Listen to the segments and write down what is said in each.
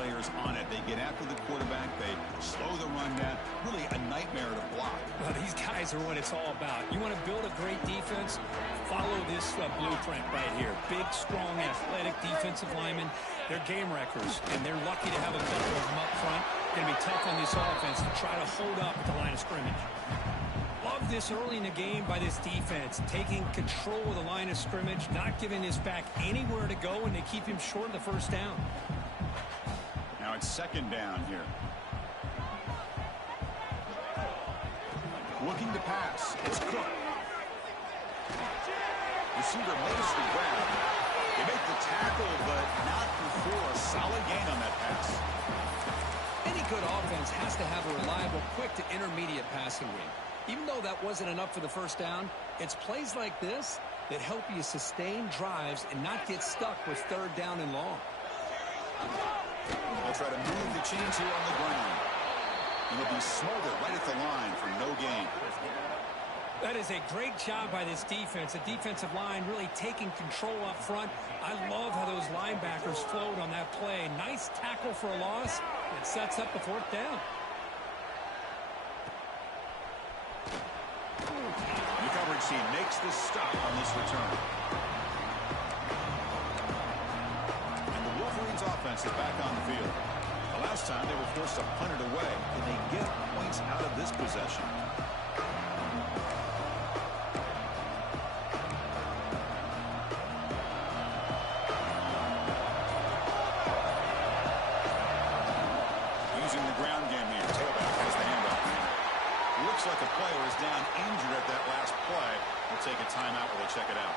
players on it. They get after the quarterback. They slow the run down. Really a nightmare to block. Well, these guys are what it's all about. You want to build a great defense? Follow this blueprint right here. Big, strong, athletic defensive linemen. They're game wreckers, and they're lucky to have a couple of them up front. Going to be tough on this offense to try to hold up at the line of scrimmage. Love this early in the game by this defense, taking control of the line of scrimmage, not giving his back anywhere to go, and they keep him short of the first down. Now it's second down here. Looking to pass. It's Cook. Receiver makes the grab. They make the tackle, but not before a solid gain on that pass. Any good offense has to have a reliable, quick to intermediate passing game. Even though that wasn't enough for the first down, it's plays like this that help you sustain drives and not get stuck with third down and long. They'll try to move the chains here on the ground. It'll be smothered right at the line for no gain. That is a great job by this defense. The defensive line really taking control up front. I love how those linebackers flowed on that play. Nice tackle for a loss. It sets up the fourth down. The coverage team makes the stop on this return. And the Wolverines offense is back on the field. The last time they were forced to punt it away. Can they get points out of this possession? Using the ground game here. Tailback has the handoff. Looks like a player is down injured at that last play. We'll take a timeout while they check it out.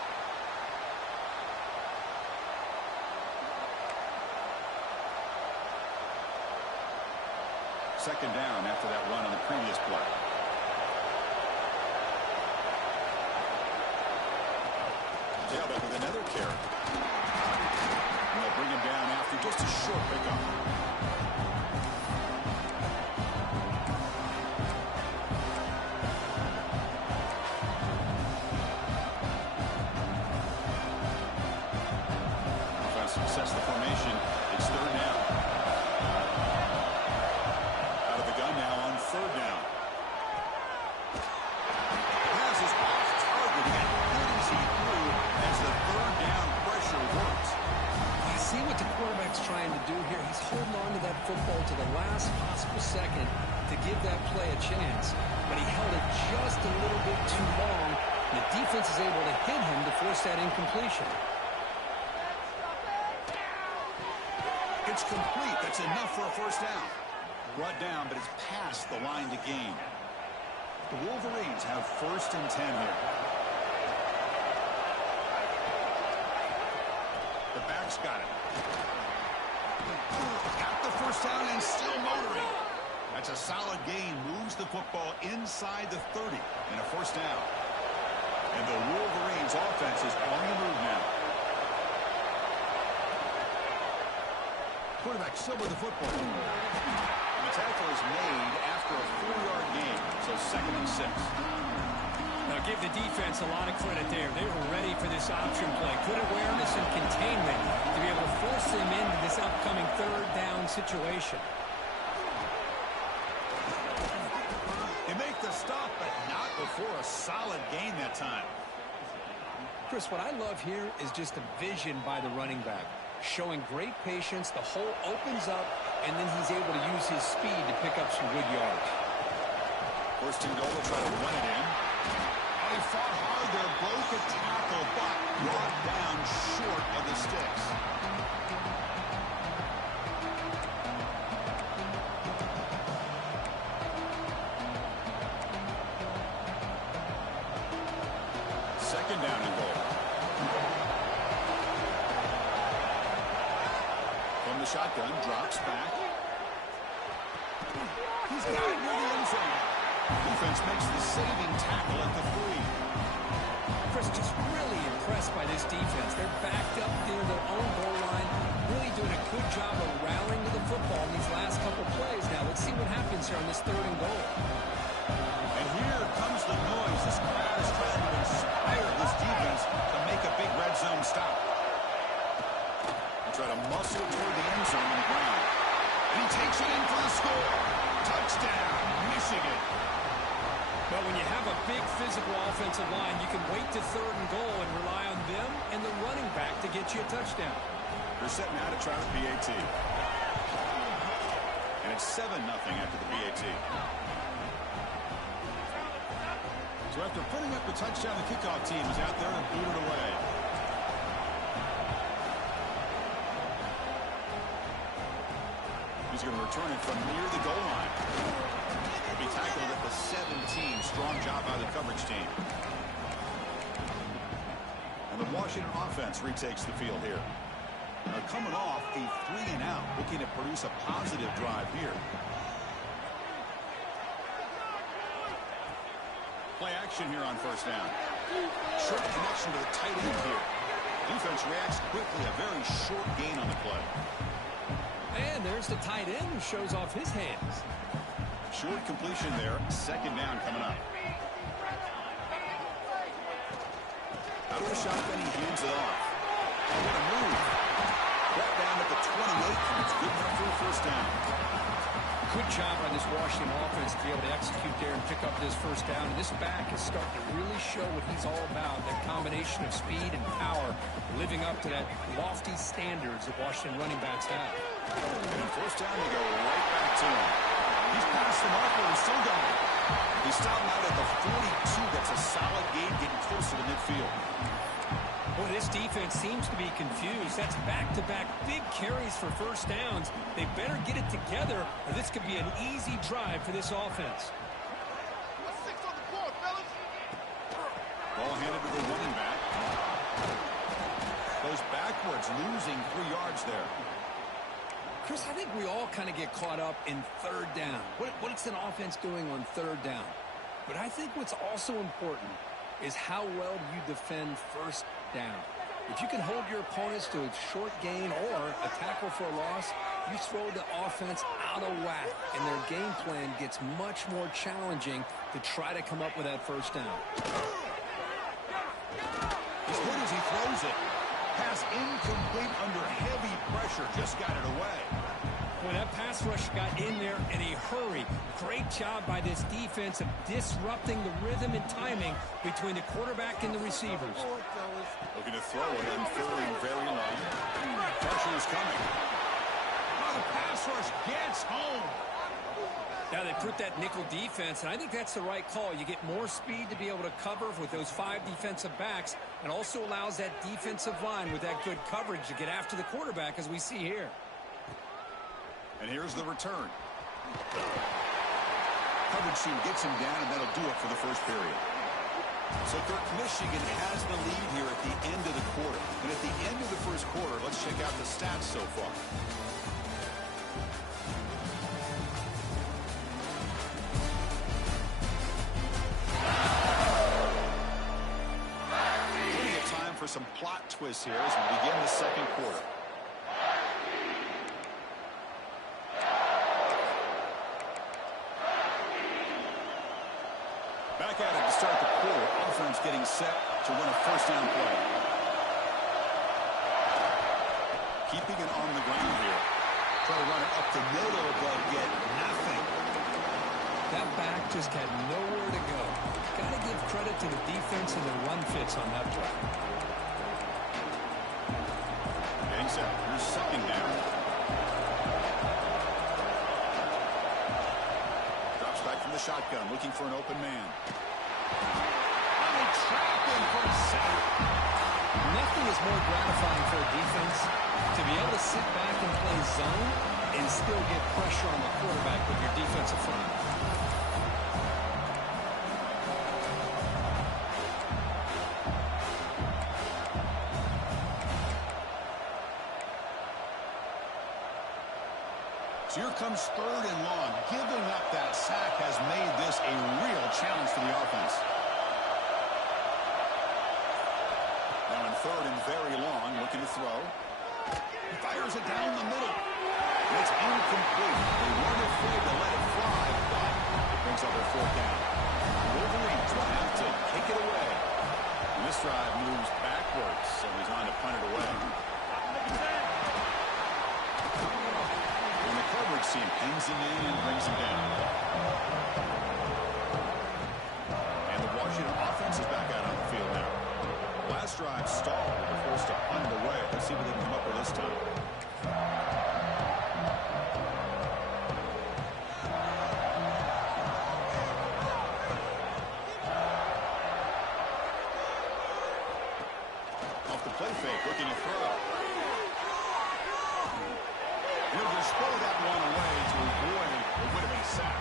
Second down after that run on the previous play. Tailback with another carry. And they'll bring him down after just a short pickup. Sets the formation. It's third down. Out of the gun now on third down. Pass is off target. He got clearance he threw as the third down pressure works. You see what the quarterback's trying to do here. He's holding on to that football to the last possible second to give that play a chance. But he held it just a little bit too long. And the defense is able to hit him to force that incompletion. It's complete. That's enough for a first down. Brought down, but it's past the line to gain. The Wolverines have first and 10 here. The back's got it. Got the first down and still motoring. That's a solid gain. Moves the football inside the 30 and a first down. And the Wolverines offense is on the move now. Quarterback still with the football. The tackle is made after a 4-yard gain, so second and 6. Now give the defense a lot of credit there. They were ready for this option play. Good awareness and containment to be able to force them into this upcoming third down situation. They make the stop, but not before a solid gain that time. Chris, what I love here is just the vision by the running back. Showing great patience, the hole opens up, and then he's able to use his speed to pick up some good yards. First and goal, will try to run it in. They fought hard there, broke a tackle, but brought down short of the sticks. Second down and goal. From the shotgun, drops back. He's got it near the end zone. Defense makes the saving tackle at the 3. Chris, just really impressed by this defense. They're backed up near their own goal line, really doing a good job of rallying to the football in these last couple plays. Now, let's see what happens here on this third and goal. And here comes the noise. This crowd is trying to inspire this defense to make a big red zone stop. Try to muscle toward the end zone on the ground. score. Touchdown, Michigan. But when you have a big physical offensive line, you can wait to 3rd and goal and rely on them and the running back to get you a touchdown. They're setting out to try the PAT. And it's 7-0 after the PAT. So after putting up the touchdown, the kickoff team is out there and booted away. He's going to return it from near the goal line. He'll be tackled at the 17. Strong job by the coverage team. And the Washington offense retakes the field here. Now coming off a 3-and-out, looking to produce a positive drive here. Play action here on 1st down. Short connection to the tight end here. Defense reacts quickly. A very short gain on the play. And there's the tight end who shows off his hands. Short completion there. 2nd down coming up. Out of the shotgun, he hands it off. Oh, what a move. Brought down at the 28, and it's good enough for a 1st down. Good job on this Washington offense to be able to execute there and pick up this 1st down. And this back is starting to really show what he's all about, that combination of speed and power, living up to that lofty standards that Washington running backs have. And 1st down, they go right back to him. He's past the marker and still going. He's stopped out at the 42. That's a solid gain, getting closer to midfield. Boy, this defense seems to be confused. That's back-to-back big carries for 1st downs. They better get it together, or this could be an easy drive for this offense. Ball handed to the running back. Goes backwards, losing 3 yards there. Chris, I think we all kind of get caught up in 3rd down. What's an offense doing on 3rd down? But I think what's also important is how well you defend 1st down. If you can hold your opponents to a short gain or a tackle for a loss, you throw the offense out of whack, and their game plan gets much more challenging to try to come up with that 1st down. As good as he throws it. Pass incomplete under heavy pressure. Just got it away. Well, that pass rush got in there in a hurry. Great job by this defense of disrupting the rhythm and timing between the quarterback and the receivers. Looking to throw it and throwing very long. Pressure is coming. Oh, the pass rush gets home. Now they put that nickel defense, and I think that's the right call. You get more speed to be able to cover with those 5 defensive backs, and also allows that defensive line with that good coverage to get after the quarterback, as we see here. And here's the return. Coverage team gets him down, and that'll do it for the 1st period. So Michigan has the lead here at the end of the quarter. And at the end of the 1st quarter, let's check out the stats so far. Plenty of time for some plot twists here as we begin the 2nd quarter. Back at it to start the quarter. Offense getting set to run a 1st down play. Keeping it on the ground here. Try to run it up the middle, but get nothing. That back just had nowhere to go. Got to give credit to the defense and the run fits on that play. Getting set. Here's 2nd down. Drops back from the shotgun, looking for an open man. And they trap him for a sack. Nothing is more gratifying for a defense to be able to sit back and play zone and still get pressure on the quarterback with your defensive front. So here comes 3rd and long. Giving up that sack has made this a real challenge for the offense. Now in 3rd and very long, looking to throw. He fires it down the middle. It's incomplete. They weren't afraid to let it fly, but it brings up their 4th down. Wolverines will have to kick it away. And this drive moves backwards, so he's on to punt it away. see him pins him in and brings him down. And the Washington offense is back out on the field now. Last drive stalled. They're forced to punt it away. Let's see what they can come up with this time. Off the play fake, looking to throw. He'll just throw that one away to avoid what would have been a sack.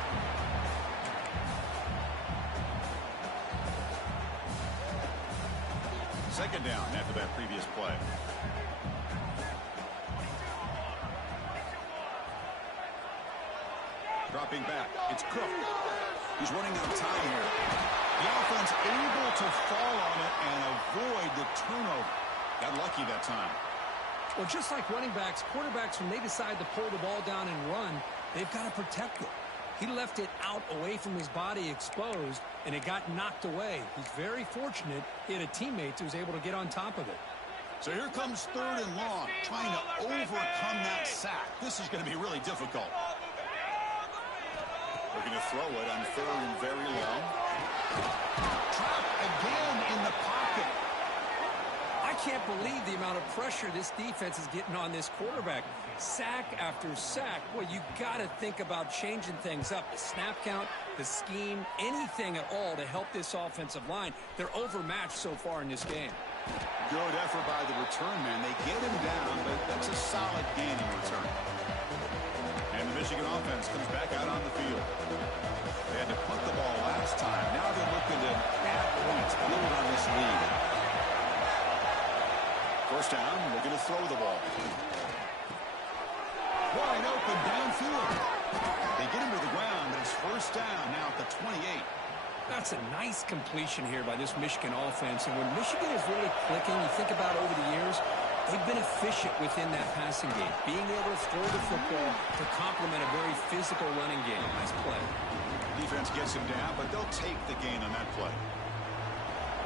Second down after that previous play. Dropping back. It's Cook. He's running out of time here. The offense able to fall on it and avoid the turnover. Got lucky that time. Well, just like running backs, quarterbacks, when they decide to pull the ball down and run, they've got to protect it. He left it out away from his body exposed, and it got knocked away. He's very fortunate he had a teammate who was able to get on top of it. So here comes third and long, trying to overcome that sack. This is going to be really difficult. They're going to throw it on third and very long. Trapped again in the pocket. I can't believe the amount of pressure this defense is getting on this quarterback. Sack after sack. Well, you got to think about changing things up. The snap count, the scheme, anything at all to help this offensive line. They're overmatched so far in this game. Good effort by the return man. They get him down, but that's a solid gain in return. And the Michigan offense comes back out on the field. They had to punt the ball last time. Now they're looking to add points, build on this lead. First down, they're going to throw the ball. Wide open downfield. They get him to the ground, but it's first down now at the 28. That's a nice completion here by this Michigan offense. And when Michigan is really clicking, you think about over the years, they've been efficient within that passing game, being able to throw the football to complement a very physical running game. Nice play. Defense gets him down, but they'll take the gain on that play.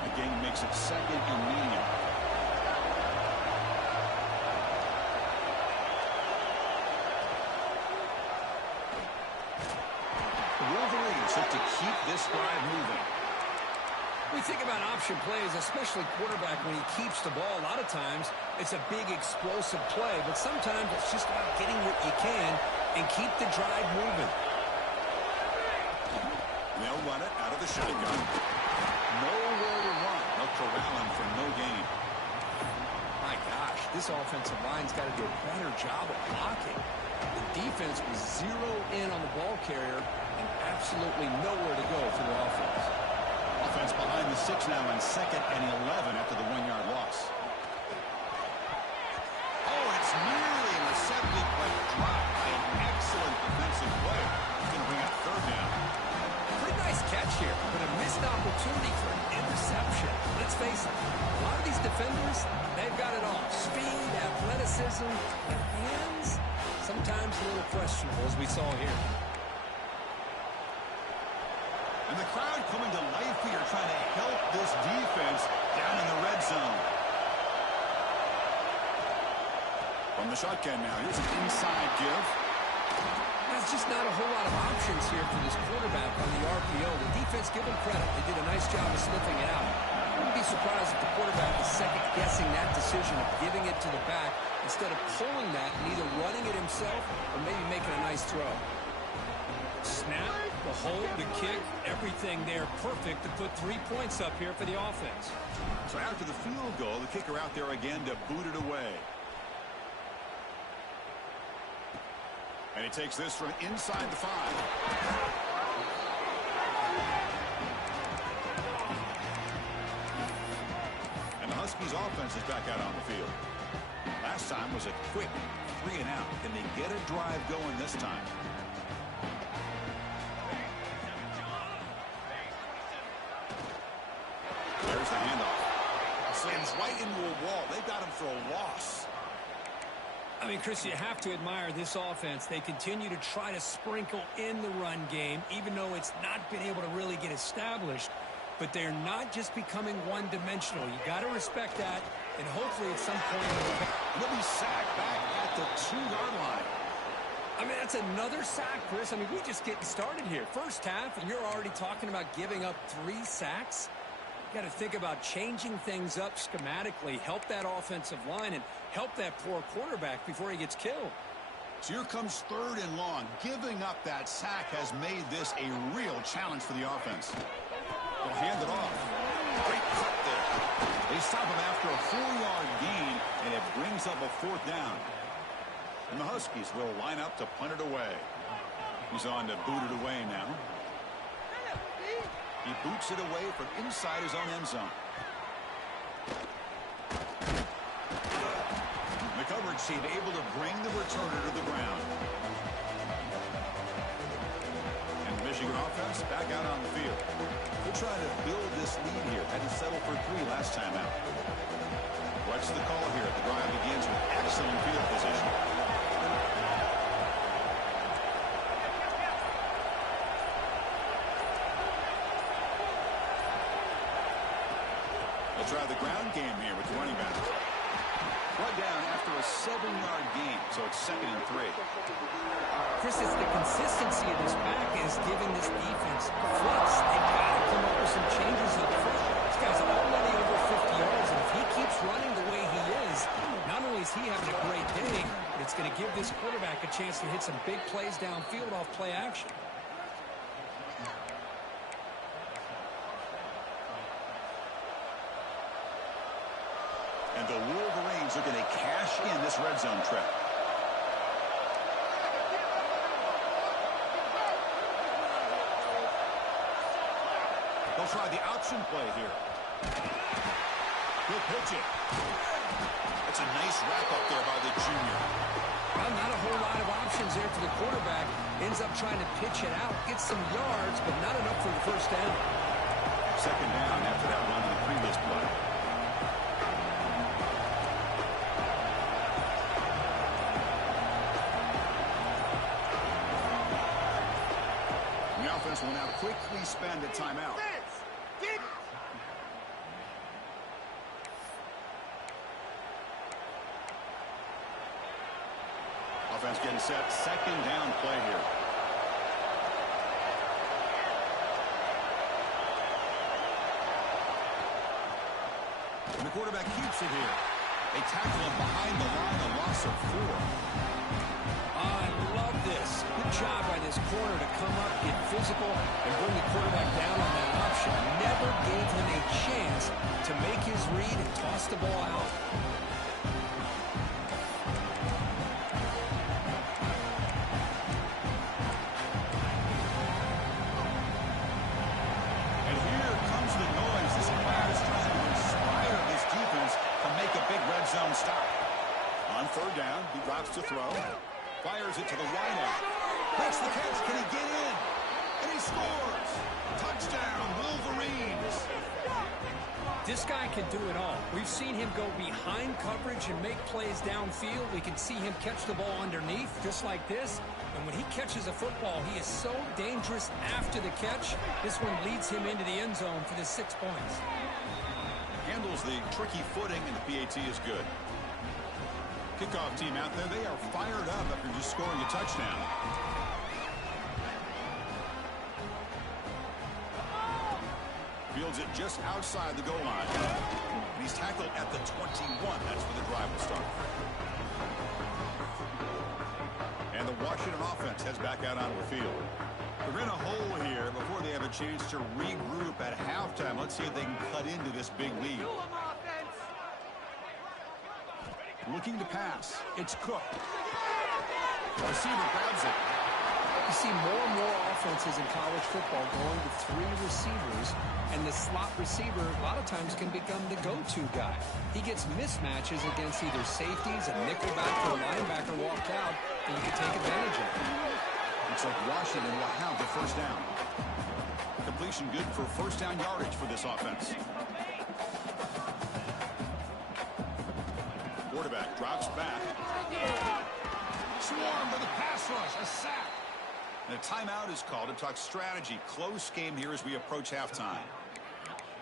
The gain makes it second and medium. The Wolverines look to keep this drive moving. We think about option plays, especially quarterback, when he keeps the ball. A lot of times, it's a big explosive play, but sometimes it's just about getting what you can and keep the drive moving. They'll run it out of the shotgun. Nowhere to run. They'll corral him for no gain. My gosh, this offensive line's got to do a better job of blocking. The defense was zeroed in on the ball carrier and absolutely nowhere to go for the offense. Offense behind the 6 now in second and 11 after the 1-yard loss. Oh, it's nearly intercepted, but dropped by an excellent defensive play. He's going to bring up third down. Pretty nice catch here, but a missed opportunity for an interception. Let's face it, a lot of these defenders, they've got it all. Speed, athleticism, and hands, sometimes a little questionable, as we saw here. And the crowd coming to life here, trying to help this defense down in the red zone. From the shotgun now, here's an inside give. There's just not a whole lot of options here for this quarterback on the RPO. The defense, give them credit. They did a nice job of sniffing it out. I wouldn't be surprised if the quarterback is second-guessing that decision of giving it to the back instead of pulling that and either running it himself or maybe making a nice throw. Snap, the hold, the kick, everything there perfect to put 3 points up here for the offense. So after the field goal, the kicker out there again to boot it away. And he takes this from inside the 5. And the Huskies offense is back out on the field. Last time was a quick 3 and out. Can they get a drive going this time? There's the handoff. Slams right into a wall. They got him for a loss. I mean, Chris, you have to admire this offense. They continue to try to sprinkle in the run game, even though it's not been able to really get established. But they're not just becoming one-dimensional. You got to respect that, and hopefully at some point... He'll be sacked back at the 2-yard line. I mean, that's another sack, Chris. I mean, we're just getting started here. First half, and you're already talking about giving up 3 sacks. You got to think about changing things up schematically, help that offensive line, and help that poor quarterback before he gets killed. So here comes 3rd and long. Giving up that sack has made this a real challenge for the offense. They'll hand it off. Great cut there. They stop him after a 4-yard gain, and it brings up a 4th down. And the Huskies will line up to punt it away. He's on to boot it away now. He boots it away from inside his own end zone. The coverage team able to bring the returner to the ground. And the Michigan offense back out on the field. They're trying to build this lead here. Had to settle for 3 last time out. What's the call here? The drive begins with excellent field position. They'll try the ground game here with the running back. Brought down after a 7-yard gain, so it's 2nd and 3. Chris, it's the consistency of this back is giving this defense fits. They've got to come up with some changes up front. This guy's already over 50 yards, and if he keeps running the way he is, not only is he having a great day, but it's going to give this quarterback a chance to hit some big plays downfield off play action. And the Wolverines are going to cash in this red zone trip. They'll try the option play here. He'll pitch it. That's a nice wrap-up there by the junior. Well, not a whole lot of options there for the quarterback. Ends up trying to pitch it out, get some yards, but not enough for the 1st down. 2nd down after that run in the previous play. The offense will now quickly spend a timeout. Offense getting set. 2nd down play here. And the quarterback keeps it here. They tackle him behind the line, a loss of 4. I love this. Good job by this corner to come up, get physical, and bring the quarterback down on that option. Never gave him a chance to make his read and toss the ball out. And here comes the noise. This crowd is trying to inspire this defense to make a big red zone stop. On 3rd down, he drops to throw. Fires it to the wideout. Makes the catch. Can he get in? And he scores. Touchdown, Wolverines. This guy can do it all. We've seen him go behind coverage and make plays downfield. We can see him catch the ball underneath, just like this. And when he catches a football, he is so dangerous after the catch. This one leads him into the end zone for the 6 points. Handles the tricky footing, and the PAT is good. Kickoff team out there, they are fired up after just scoring a touchdown. Fields it just outside the goal line. And he's tackled at the 21. That's where the drive will start. And the Washington offense heads back out onto the field. They're in a hole here before they have a chance to regroup at halftime. Let's see if they can cut into this big lead. Looking to pass. It's Cook. The receiver grabs it. You see more and more offenses in college football going to 3 receivers, and the slot receiver a lot of times can become the go-to guy. He gets mismatches against either safeties, a nickelback, or a linebacker walked out, and you can take advantage of it. Looks like Washington will have the 1st down. Completion good for 1st down yardage for this offense. Quarterback drops back. Swarmed by the pass rush. A sack. And a timeout is called to talk strategy. Close game here as we approach halftime.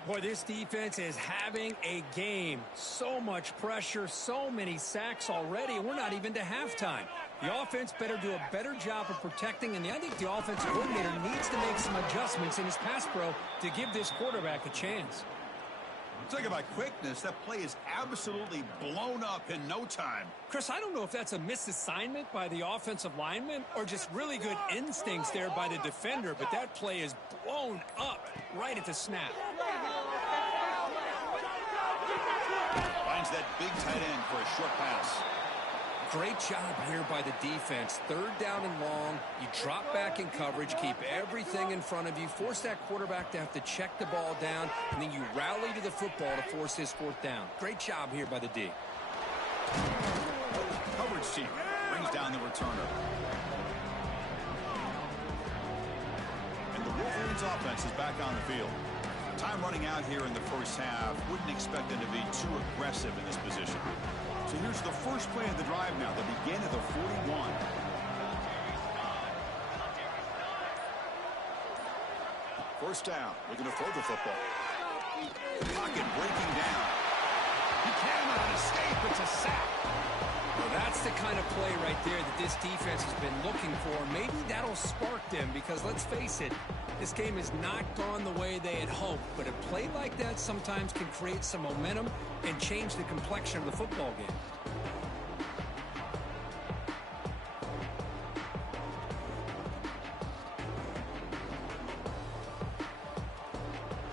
Boy, this defense is having a game. So much pressure, so many sacks already, and we're not even to halftime. The offense better do a better job of protecting, and I think the offensive coordinator needs to make some adjustments in his pass pro to give this quarterback a chance. Talk about quickness. That play is absolutely blown up in no time. Chris, I don't know if that's a misassignment by the offensive lineman or just really good instincts there by the defender, but that play is blown up right at the snap. Finds that big tight end for a short pass. Great job here by the defense. Third down and long. You drop back in coverage, keep everything in front of you, force that quarterback to have to check the ball down, and then you rally to the football to force his fourth down. Great job here by the D. Coverage team brings down the returner. And the Wolverines offense is back on the field. Time running out here in the first half. Wouldn't expect them to be too aggressive in this position. So here's the first play of the drive now. They begin at the 41. First down. Looking to throw the football. Pocket breaking down. He cannot escape. It's a sack. Well, that's the kind of play right there that this defense has been looking for. Maybe that'll spark them because, let's face it, this game has not gone the way they had hoped. But a play like that sometimes can create some momentum and change the complexion of the football game.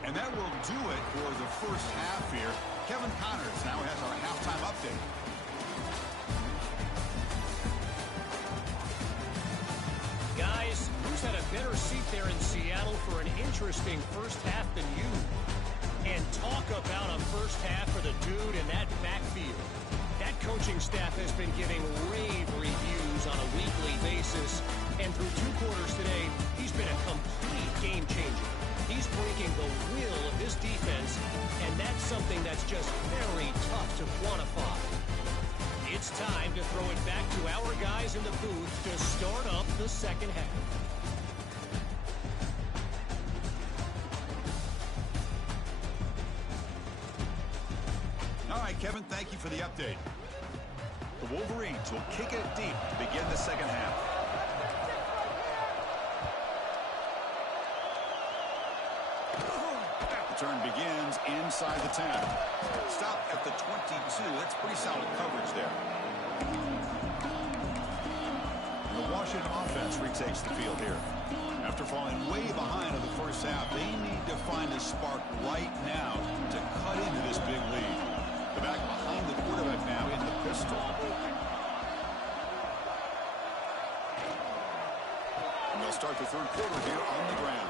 And that will do it for the first half here. Kevin Connors now has our halftime update. Guys, who's had a better seat there in Seattle for an interesting first half than you? And talk about a first half for the dude in that backfield. That coaching staff has been giving rave reviews on a weekly basis. And through 2 quarters today, he's been a complete game changer. He's breaking the will of this defense, and that's something that's just very tough to quantify. It's time to throw it back to our guys in the booth to start up the second half. All right, Kevin, thank you for the update. The Wolverines will kick it deep to begin the second half. The turn begins inside the 10. Stop at the 22. That's pretty solid coverage there. The Washington offense retakes the field here. After falling way behind in the first half, they need to find a spark right now to cut into this big lead. The back behind the quarterback now in the pistol. And they'll start the third quarter here on the ground.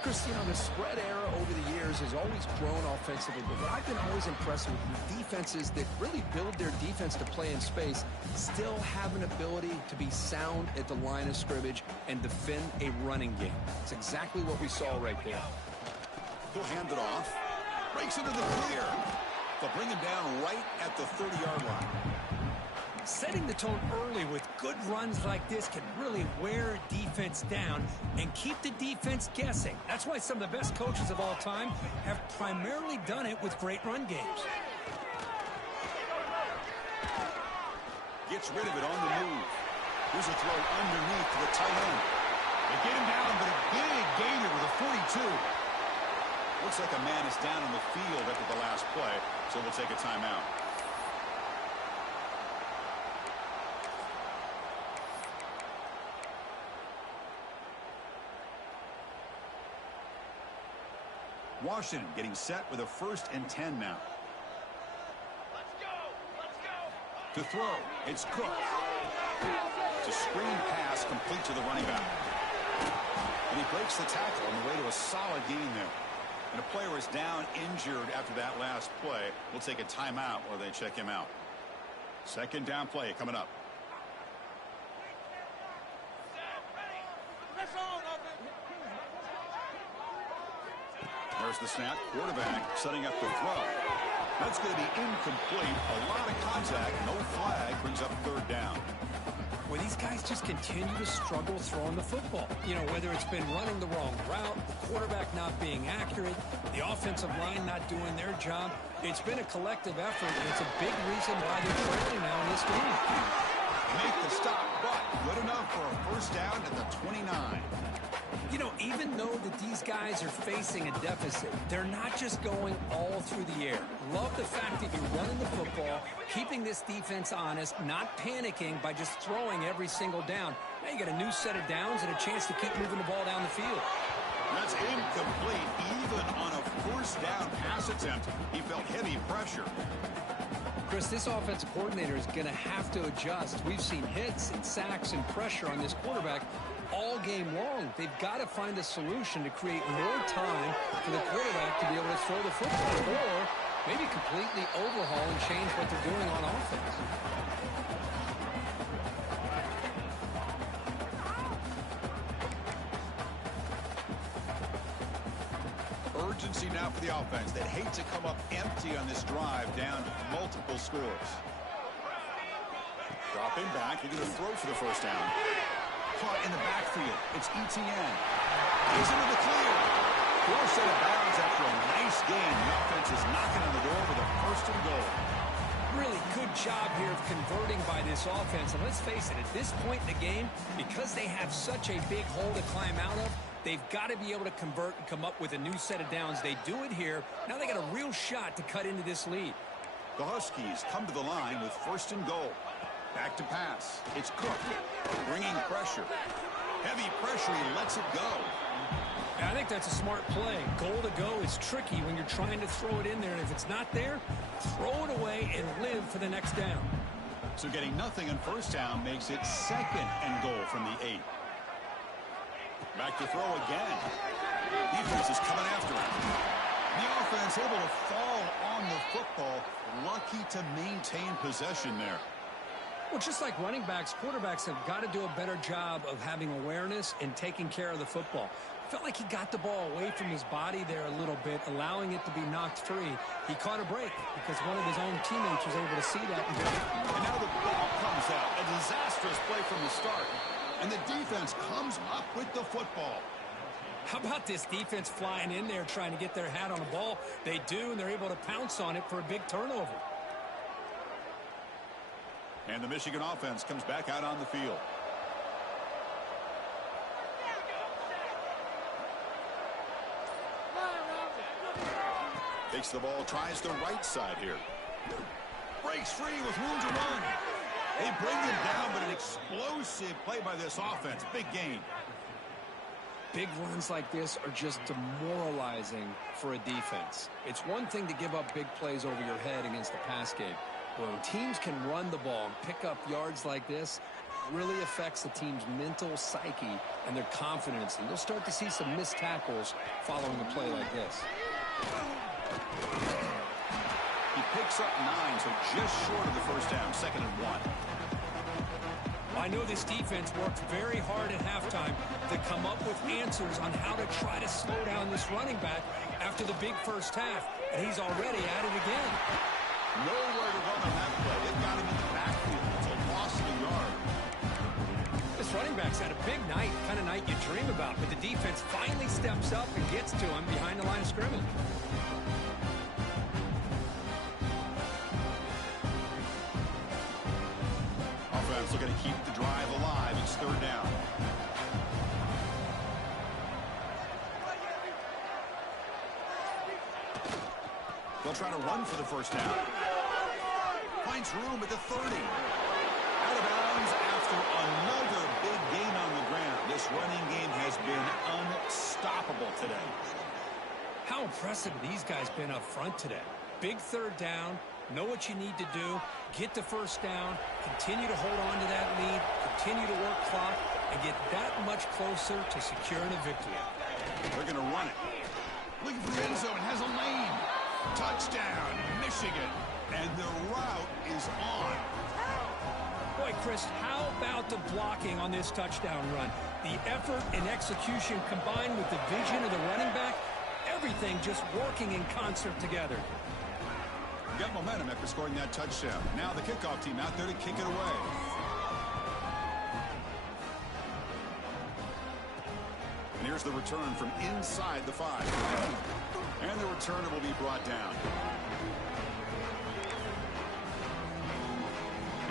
Chris, you know, the spread era over the years has always grown offensively, but what I've been always impressed with defenses that really build their defense to play in space still have an ability to be sound at the line of scrimmage and defend a running game. It's exactly what we saw right there. He'll hand it off. Breaks into the clear. They'll bring him down right at the 30-yard line. Setting the tone early with good runs like this can really wear defense down and keep the defense guessing. That's why some of the best coaches of all time have primarily done it with great run games. Gets rid of it on the move. Here's a throw underneath to the tight end. They get him down, but a big gainer with a 42. Looks like a man is down on the field after the last play, so we'll take a timeout. Washington getting set with a 1st and 10 now. To throw, it's Cook. It's a screen pass complete to the running back. And he breaks the tackle on the way to a solid gain there. And a player is down injured after that last play. We'll take a timeout while they check him out. Second down play coming up. There's the snap. Quarterback setting up the throw. That's going to be incomplete. A lot of contact. No flag. Brings up 3rd down. Well, these guys just continue to struggle throwing the football. You know, whether it's been running the wrong route, the quarterback not being accurate, the offensive line not doing their job. It's been a collective effort, and it's a big reason why they're trailing now in this game. Make the stop, but good enough for a first down at the 29. You know, even though that these guys are facing a deficit, they're not just going all through the air. Love the fact that you're running the football, keeping this defense honest, not panicking by just throwing every single down. Now you got a new set of downs and a chance to keep moving the ball down the field. That's incomplete. Even on a first down pass attempt, he felt heavy pressure. Chris, this offensive coordinator is going to have to adjust. We've seen hits and sacks and pressure on this quarterback all game long. They've got to find a solution to create more time for the quarterback to be able to throw the football, or maybe completely overhaul and change what they're doing on offense. Urgency now for the offense. They'd hate to come up empty on this drive, down multiple scores. Dropping back, they're going to throw for the first down. Caught in the backfield. It's ETN. He's into the clear. Forced out of bounds after a nice gain. The offense is knocking on the door with a first and goal. Really good job here of converting by this offense. And let's face it, at this point in the game, because they have such a big hole to climb out of, they've got to be able to convert and come up with a new set of downs. They do it here. Now they got a real shot to cut into this lead. The Huskies come to the line with first and goal. Back to pass. It's Cook, bringing pressure. Heavy pressure, he lets it go. Yeah, I think that's a smart play. Goal to go is tricky when you're trying to throw it in there, and if it's not there, throw it away and live for the next down. So getting nothing on first down makes it second and goal from the 8. Back to throw again. Defense is coming after him. The offense able to fall on the football. Lucky to maintain possession there. Well, just like running backs, quarterbacks have got to do a better job of having awareness and taking care of the football. Felt like he got the ball away from his body there a little bit, allowing it to be knocked free. He caught a break because one of his own teammates was able to see that. And now the ball comes out. A disastrous play from the start. And the defense comes up with the football. How about this defense flying in there trying to get their hat on the ball? They do, and they're able to pounce on it for a big turnover. And the Michigan offense comes back out on the field. Takes the ball, tries the right side here. Breaks free with room to run. They bring him down, but an explosive play by this offense. Big gain. Big runs like this are just demoralizing for a defense. It's one thing to give up big plays over your head against the pass game. When teams can run the ball and pick up yards like this, it really affects the team's mental psyche and their confidence. And you'll start to see some missed tackles following a play like this. He picks up 9, so just short of the first down, 2nd and 1. I know this defense worked very hard at halftime to come up with answers on how to try to slow down this running back after the big first half, and he's already at it again. Nowhere to run on that play. They got him in the backfield. It's a loss of a yard. This running back's had a big night, kind of night you dream about, but the defense finally steps up and gets to him behind the line of scrimmage. Offense looking to keep the drive alive. It's 3rd down. They'll try to run for the first down. Finds room at the 30. Out of bounds after another big gain on the ground. This running game has been unstoppable today. How impressive have these guys been up front today? Big 3rd down. Know what you need to do. Get the first down. Continue to hold on to that lead. Continue to work clock and get that much closer to securing a victory. They're going to run it. Looking for the end zone. Has a lane. Touchdown, Michigan. And the route is on. Boy, Chris, how about the blocking on this touchdown run? The effort and execution combined with the vision of the running back, everything just working in concert together. Got momentum after scoring that touchdown. Now the kickoff team out there to kick it away. Here's the return from inside the 5. And the returner will be brought down.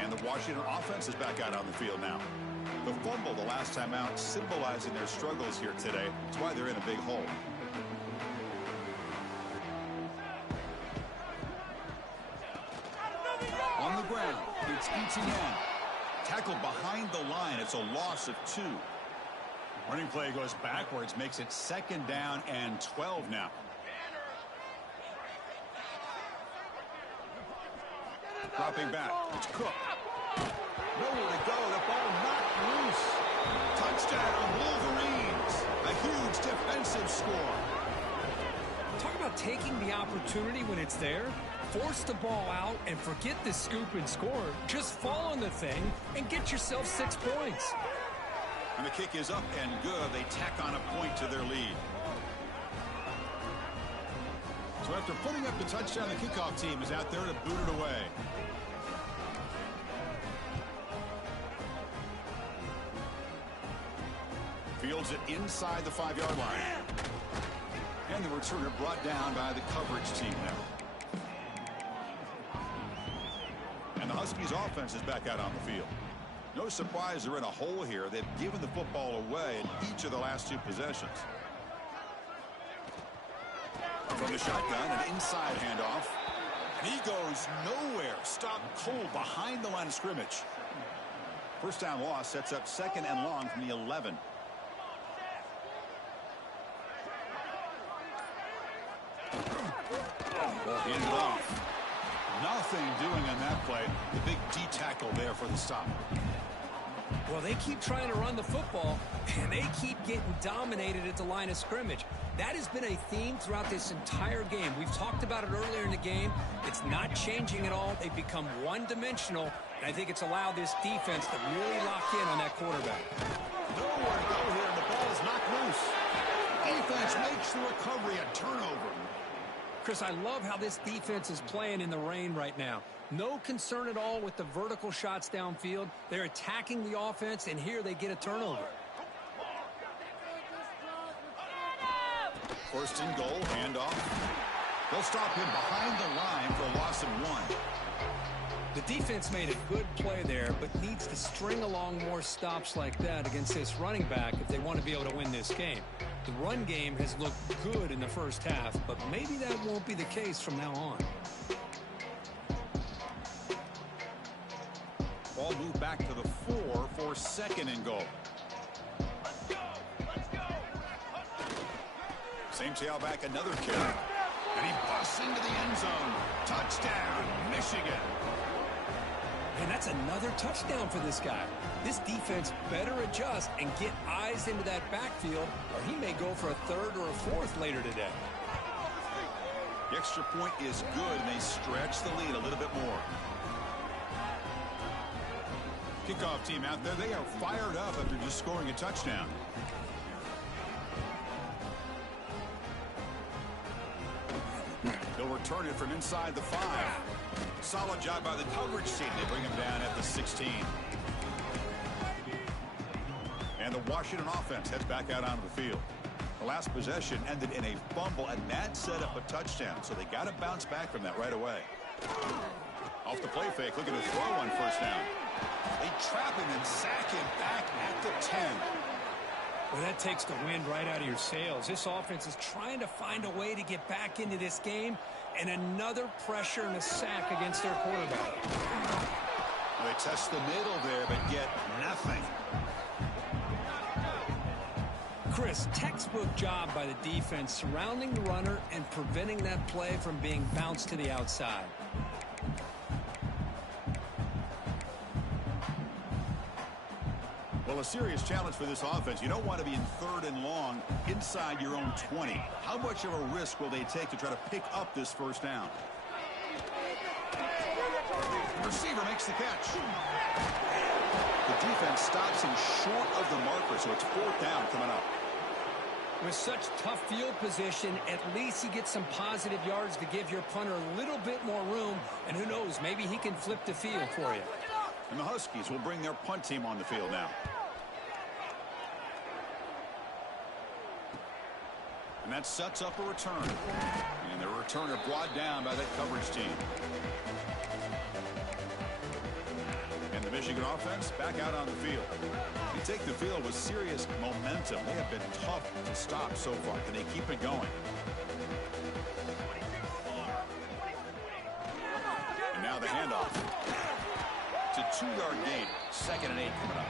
And the Washington offense is back out on the field now. The fumble the last time out symbolizing their struggles here today. That's why they're in a big hole. On the ground, it's Etienne. Tackled behind the line. It's a loss of 2. Running play goes backwards, makes it 2nd down and 12 now. Dropping back, it's Cook. Nowhere to go, the ball knocked loose. Touchdown, Wolverines. A huge defensive score. Talk about taking the opportunity when it's there. Force the ball out and forget the scoop and score. Just fall on the thing and get yourself 6 points. And the kick is up and good. They tack on a point to their lead. So after putting up the touchdown, the kickoff team is out there to boot it away. Fields it inside the 5-yard line. And the returner brought down by the coverage team now. And the Huskies offense is back out on the field. No surprise they're in a hole here. They've given the football away in each of the last 2 possessions. From the shotgun, an inside handoff. And he goes nowhere. Stopped cold behind the line of scrimmage. First down loss sets up 2nd and long from the 11. Handed off. Nothing doing on that play. The big D tackle there for the stop. Well, they keep trying to run the football, and they keep getting dominated at the line of scrimmage. That has been a theme throughout this entire game. We've talked about it earlier in the game. It's not changing at all. They've become one-dimensional, and I think it's allowed this defense to really lock in on that quarterback. Nowhere to go here, and the ball is knocked loose. Defense makes the recovery a turnover. Chris, I love how this defense is playing in the rain right now. No concern at all with the vertical shots downfield. They're attacking the offense, and here they get a turnover. First and goal, handoff. They'll stop him behind the line for a loss of 1. The defense made a good play there, but needs to string along more stops like that against this running back if they want to be able to win this game. The run game has looked good in the first half, but maybe that won't be the case from now on. Ball moved back to the 4 for 2nd and goal. Same tailback, another carry. And he busts into the end zone. Touchdown, Michigan. And that's another touchdown for this guy. This defense better adjust and get eyes into that backfield, or he may go for a 3rd or a 4th later today. The extra point is good, and they stretch the lead a little bit more. Kickoff team out there, they are fired up after just scoring a touchdown. They'll return it from inside the 5. Solid job by the coverage team. They bring him down at the 16. And the Washington offense heads back out onto the field. The last possession ended in a fumble, and that set up a touchdown. So they got to bounce back from that right away. Off the play fake, looking to throw on first down. They trap him and sack him back at the 10. Well, that takes the wind right out of your sails. This offense is trying to find a way to get back into this game, and another pressure and a sack against their quarterback. They test the middle there, but get nothing. Chris, textbook job by the defense surrounding the runner and preventing that play from being bounced to the outside. Well, a serious challenge for this offense. You don't want to be in 3rd and long inside your own 20. How much of a risk will they take to try to pick up this first down? The receiver makes the catch. The defense stops him short of the marker, so it's 4th down coming up. With such tough field position, at least he gets some positive yards to give your punter a little bit more room, and who knows, maybe he can flip the field for you. And the Huskies will bring their punt team on the field now. And that sets up a return. And the returner brought down by that coverage team. And the Michigan offense back out on the field. They take the field with serious momentum. They have been tough to stop so far. Can they keep it going? And now the handoff. It's a 2-yard gain. 2nd and 8 coming up.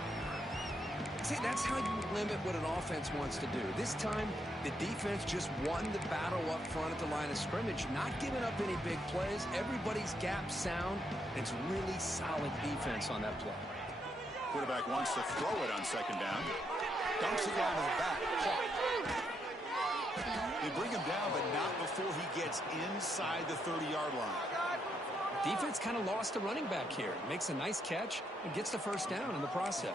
See, that's how you limit what an offense wants to do. This time, the defense just won the battle up front at the line of scrimmage, not giving up any big plays. Everybody's gap sound. It's really solid defense on that play. Quarterback wants to throw it on 2nd down. Dumps it down to the back. They bring him down, but not before he gets inside the 30-yard line. Defense kind of lost the running back here. Makes a nice catch and gets the first down in the process.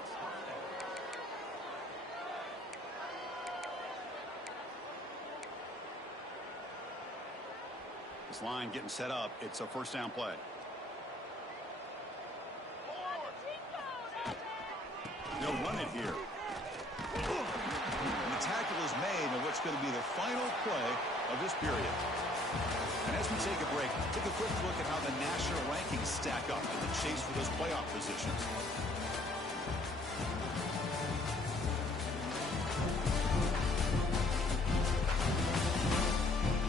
This line getting set up. It's a 1st down play. They'll run it here. And the tackle is made in what's going to be the final play of this period. And as we take a break, take a quick look at how the national rankings stack up in the chase for those playoff positions.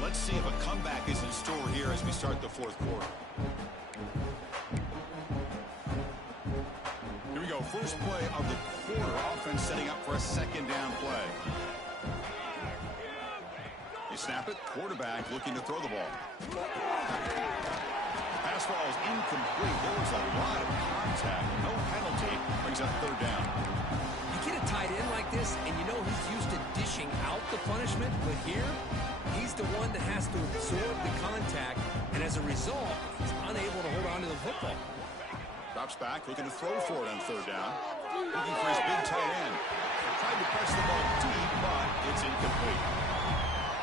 Let's see if a comeback is in store here as we start the 4th quarter. Here we go. First play of the quarter. Offense setting up for a 2nd down play. They snap it. Quarterback looking to throw the ball. Pass ball is incomplete. There was a lot of contact. No penalty. Brings up 3rd down. You get a tight end like this, and you know he's used to dishing out the punishment, but here, he's the one that has to absorb the contact, and as a result, he's unable to hold on to the football. Drops back, looking to throw for it on 3rd down. Looking for his big tight end. Tried to press the ball deep, but it's incomplete.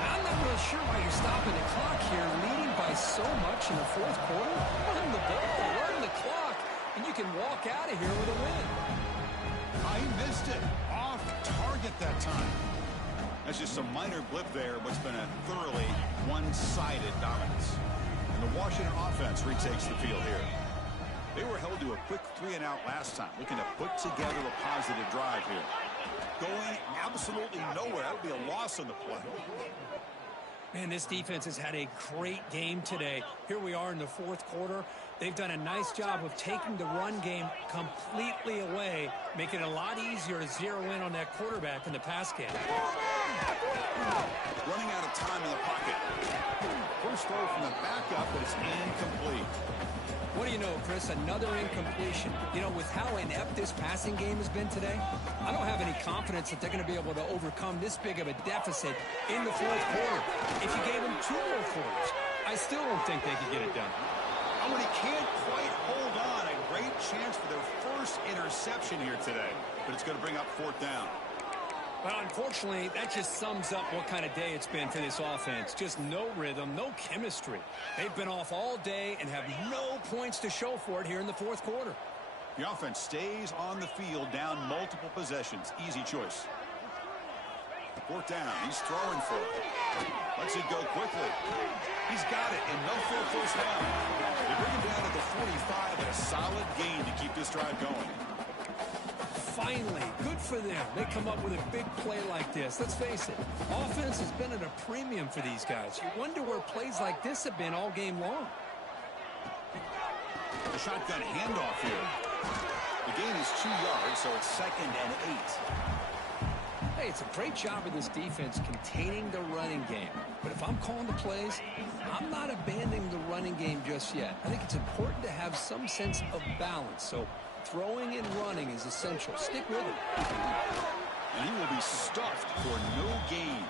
I'm not really sure why you're stopping the clock here, leading by so much in the 4th quarter. Run the ball, run the clock, and you can walk out of here with a win. He missed it. Off target that time. That's just a minor blip there, what's been a thoroughly one-sided dominance. And the Washington offense retakes the field here. They were held to a quick 3-and-out last time, looking to put together a positive drive here. Going absolutely nowhere. That would be a loss on the play. Man, this defense has had a great game today. Here we are in the 4th quarter. They've done a nice job of taking the run game completely away, making it a lot easier to zero in on that quarterback in the pass game. Running out of time in the pocket. First throw from the backup, but it's incomplete. What do you know, Chris? Another incompletion. You know, with how inept this passing game has been today, I don't have any confidence that they're going to be able to overcome this big of a deficit in the 4th quarter. If you gave them 2 more quarters, I still don't think they could get it done. Oh, and he can't quite hold on. A great chance for their first interception here today, but it's going to bring up 4th down. Well, unfortunately, that just sums up what kind of day it's been for this offense. Just no rhythm, no chemistry. They've been off all day and have no points to show for it here in the 4th quarter. The offense stays on the field, down multiple possessions. Easy choice. 4th down. He's throwing for it. Lets it go quickly. He's got it, and no full 1st down. They bring him down at the 45, and a solid gain to keep this drive going. Finally, good for them. They come up with a big play like this. Let's face it, offense has been at a premium for these guys. You wonder where plays like this have been all game long. The shotgun handoff here. The gain is 2 yards, so it's 2nd and 8. Hey, it's a great job of this defense containing the running game. But if I'm calling the plays, I'm not abandoning the running game just yet. I think it's important to have some sense of balance. So throwing and running is essential. Stick with it. And he will be stuffed for no gain.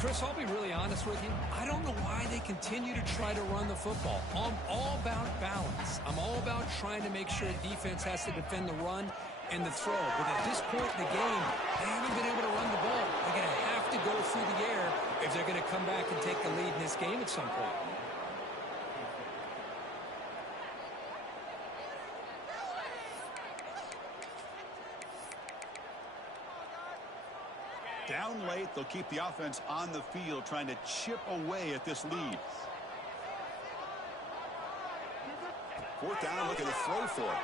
Chris, I'll be really honest with you. I don't know why they continue to try to run the football. I'm all about balance. I'm all about trying to make sure defense has to defend the run and the throw. But at this point in the game, they haven't been able to run the ball. They're going to have to go through the air if they're going to come back and take the lead in this game at some point. Down late, they'll keep the offense on the field trying to chip away at this lead. Fourth down, look at the throw for it.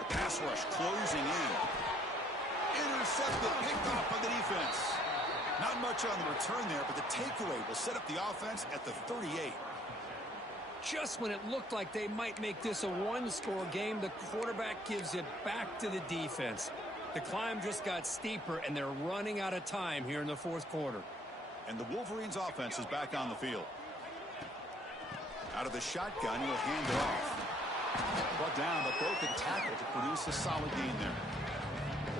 The pass rush closing in. Intercepted, picked off by the defense. Not much on the return there, but the takeaway will set up the offense at the 38. Just when it looked like they might make this a one-score game, the quarterback gives it back to the defense. The climb just got steeper, and they're running out of time here in the fourth quarter. And the Wolverines' offense is back on the field. Out of the shotgun, he'll hand it off. Brought down, but broken tackle to produce a solid gain there.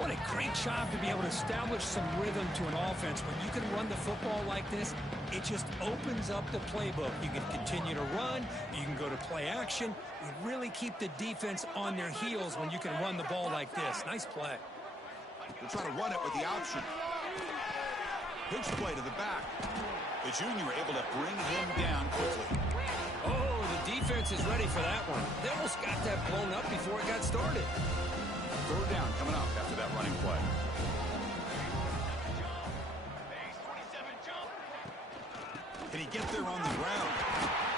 What a great job to be able to establish some rhythm to an offense. When you can run the football like this, it just opens up the playbook. You can continue to run. You can go to play action. You really keep the defense on their heels when you can run the ball like this. Nice play. They're trying to run it with the option. Pitch play to the back. The junior able to bring him down quickly. Oh, the defense is ready for that one. They almost got that blown up before it got started. Third down coming up after that running play. Can he get there on the ground?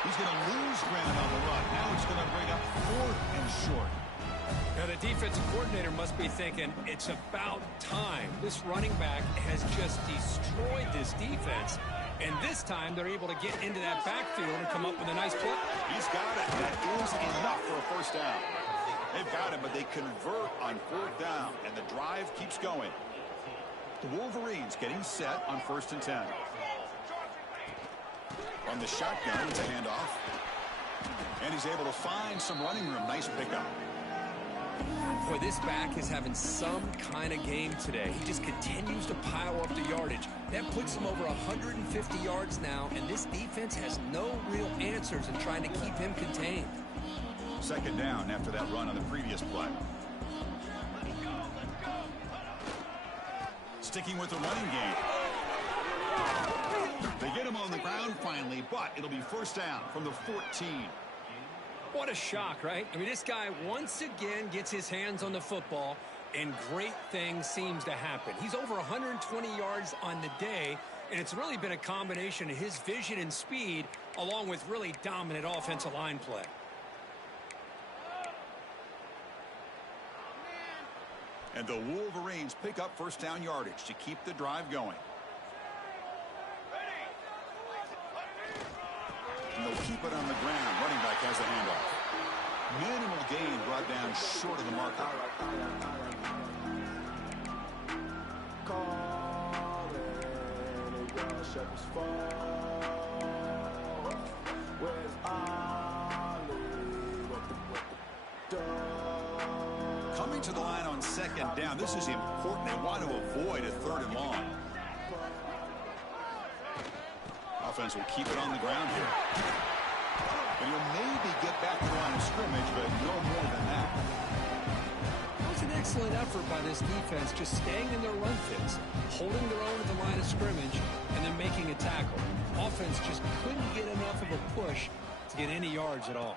He's going to lose ground on the run. Now he's going to bring up fourth and short. Now the defensive coordinator must be thinking it's about time. This running back has just destroyed this defense. And this time they're able to get into that backfield and come up with a nice play. He's got it. That is enough for a first down. They've got him, but they convert on fourth down, and the drive keeps going. The Wolverines getting set on 1st and 10. On the shotgun, it's a handoff. And he's able to find some running room. Nice pickup. Boy, this back is having some kind of game today. He just continues to pile up the yardage. That puts him over 150 yards now, and this defense has no real answers in trying to keep him contained. Second down after that run on the previous play. Sticking with the running game. They get him on the ground finally, but it'll be first down from the 14. What a shock, right? I mean, this guy once again gets his hands on the football, and great things seems to happen. He's over 120 yards on the day, and it's really been a combination of his vision and speed along with really dominant offensive line play. And the Wolverines pick up first down yardage to keep the drive going. And they'll keep it on the ground. Running back has the handoff. Minimal gain brought down short of the marker. Coming to the line on second down. This is important. They want to avoid a third and long. Offense will keep it on the ground here. And you'll maybe get back to the line of scrimmage, but no more than that. That was an excellent effort by this defense, just staying in their run fits, holding their own at the line of scrimmage, and then making a tackle. Offense just couldn't get enough of a push to get any yards at all.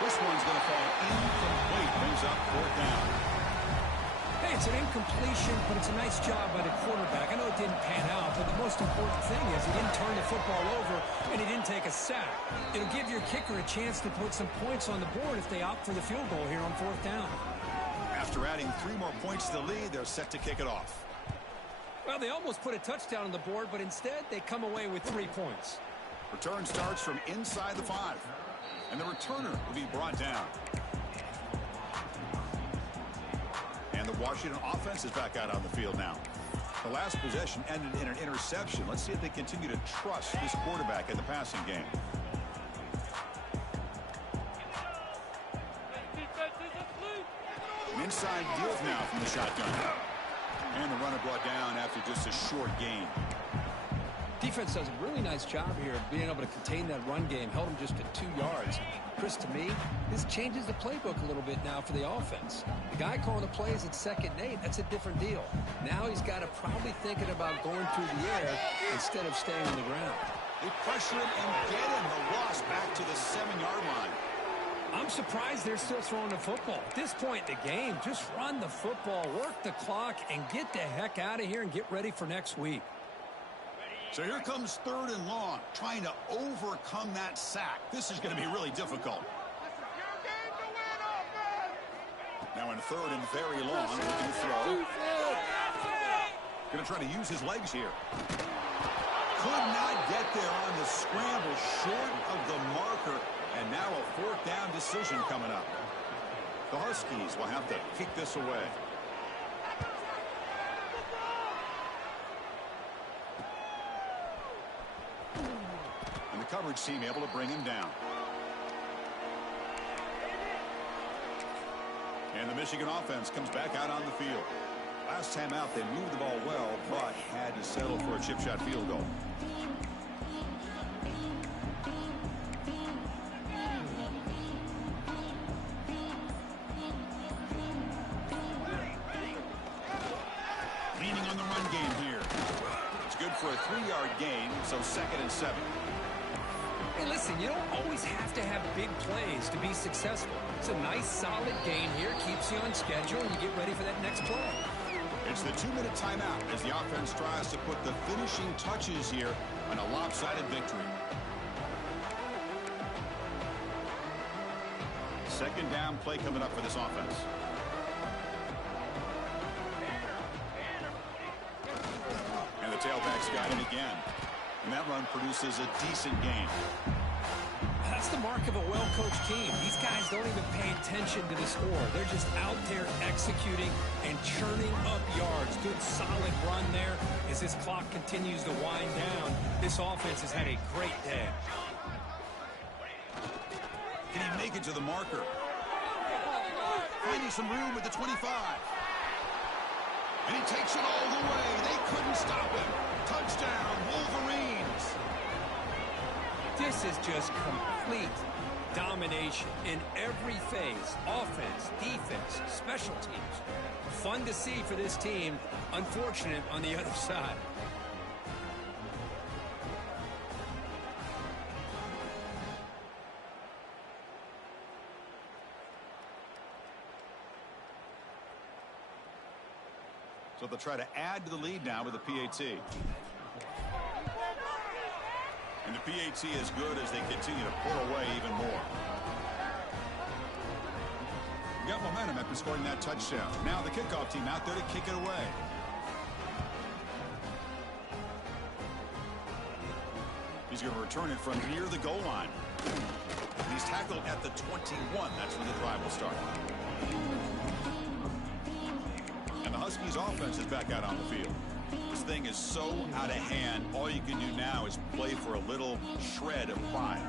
This one's going to fall incomplete. Brings up fourth down. Hey, it's an incompletion, but it's a nice job by the quarterback. I know it didn't pan out, but the most important thing is he didn't turn the football over and he didn't take a sack. It'll give your kicker a chance to put some points on the board if they opt for the field goal here on fourth down. After adding 3 more points to the lead, they're set to kick it off. Well, they almost put a touchdown on the board, but instead they come away with 3 points. Return starts from inside the 5. And the returner will be brought down. And the Washington offense is back out on the field now. The last possession ended in an interception. Let's see if they continue to trust this quarterback in the passing game. Inside deals now from the shotgun. And the runner brought down after just a short gain. Defense does a really nice job here of being able to contain that run game. Held him just at 2 yards. Chris, to me, this changes the playbook a little bit now for the offense. The guy calling the plays at 2nd and 8, that's a different deal. Now he's got to probably thinking about going through the air instead of staying on the ground. They pressure him and get him. The loss back to the 7-yard line. I'm surprised they're still throwing the football. At this point in the game, just run the football, work the clock, and get the heck out of here and get ready for next week. So here comes 3rd and long, trying to overcome that sack. This is going to be really difficult. Now in 3rd and very long, looking to throw. Going to try to use his legs here. Could not get there on the scramble, short of the marker, and now a 4th down decision coming up. The Huskies will have to kick this away. And the coverage team able to bring him down. And the Michigan offense comes back out on the field. Last time out, they moved the ball well, but had to settle for a chip shot field goal. Leaning on the run game here. It's good for a 3-yard gain, so 2nd and 7. Hey, listen, you don't always have to have big plays to be successful. It's a nice, solid gain here, keeps you on schedule, and you get ready for that next play. It's the 2-minute timeout as the offense tries to put the finishing touches here on a lopsided victory. 2nd down play coming up for this offense. And the tailback's got it again. And that run produces a decent gain. That's the mark of a well-coached team. These guys don't even pay attention to the score. They're just out there executing and churning up yards. Good, solid run there as this clock continues to wind down. This offense has had a great day. Can he make it to the marker? Finding some room at the 25. And he takes it all the way. They couldn't stop him. Touchdown, Wolverines. This is just complete domination in every phase. Offense, defense, special teams. Fun to see for this team. Unfortunate on the other side. So they'll try to add to the lead now with the PAT. And the PAT is good as they continue to pull away even more. We got momentum after scoring that touchdown. Now the kickoff team out there to kick it away. He's going to return it from near the goal line. He's tackled at the 21. That's when the drive will start. And the Huskies offense is back out on the field. This thing is so out of hand, all you can do now is play for a little shred of pride.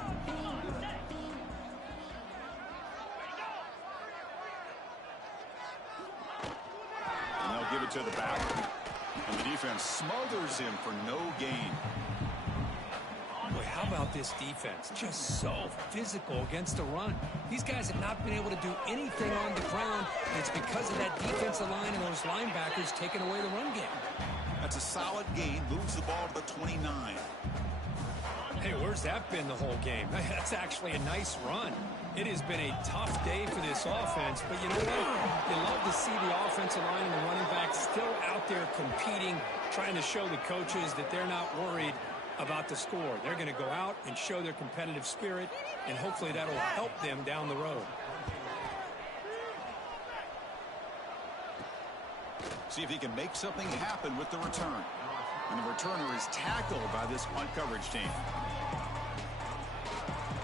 And they'll give it to the back. And the defense smothers him for no gain. Boy, how about this defense? Just so physical against the run. These guys have not been able to do anything on the ground. And it's because of that defensive line and those linebackers taking away the run game. That's a solid gain. Moves the ball to the 29. Hey, where's that been the whole game? That's actually a nice run. It has been a tough day for this offense, but you know what? You love to see the offensive line and the running back still out there competing, trying to show the coaches that they're not worried about the score. They're going to go out and show their competitive spirit, and hopefully that'll help them down the road. See if he can make something happen with the return. And the returner is tackled by this punt coverage team.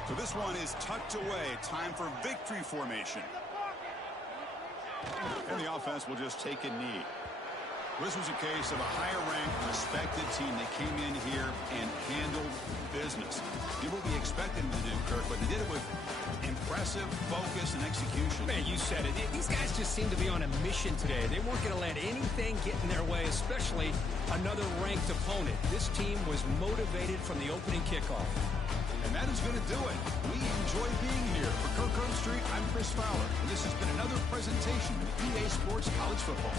So this one is tucked away. Time for victory formation. And the offense will just take a knee. This was a case of a higher-ranked, respected team that came in here and handled business. Did what we expected them to do, Kirk, but they did it with impressive focus and execution. Man, you said it. These guys just seem to be on a mission today. They weren't going to let anything get in their way, especially another ranked opponent. This team was motivated from the opening kickoff. And that is going to do it. We enjoy being here. For Kirk Herbstreit, I'm Chris Fowler. And this has been another presentation of EA Sports College Football.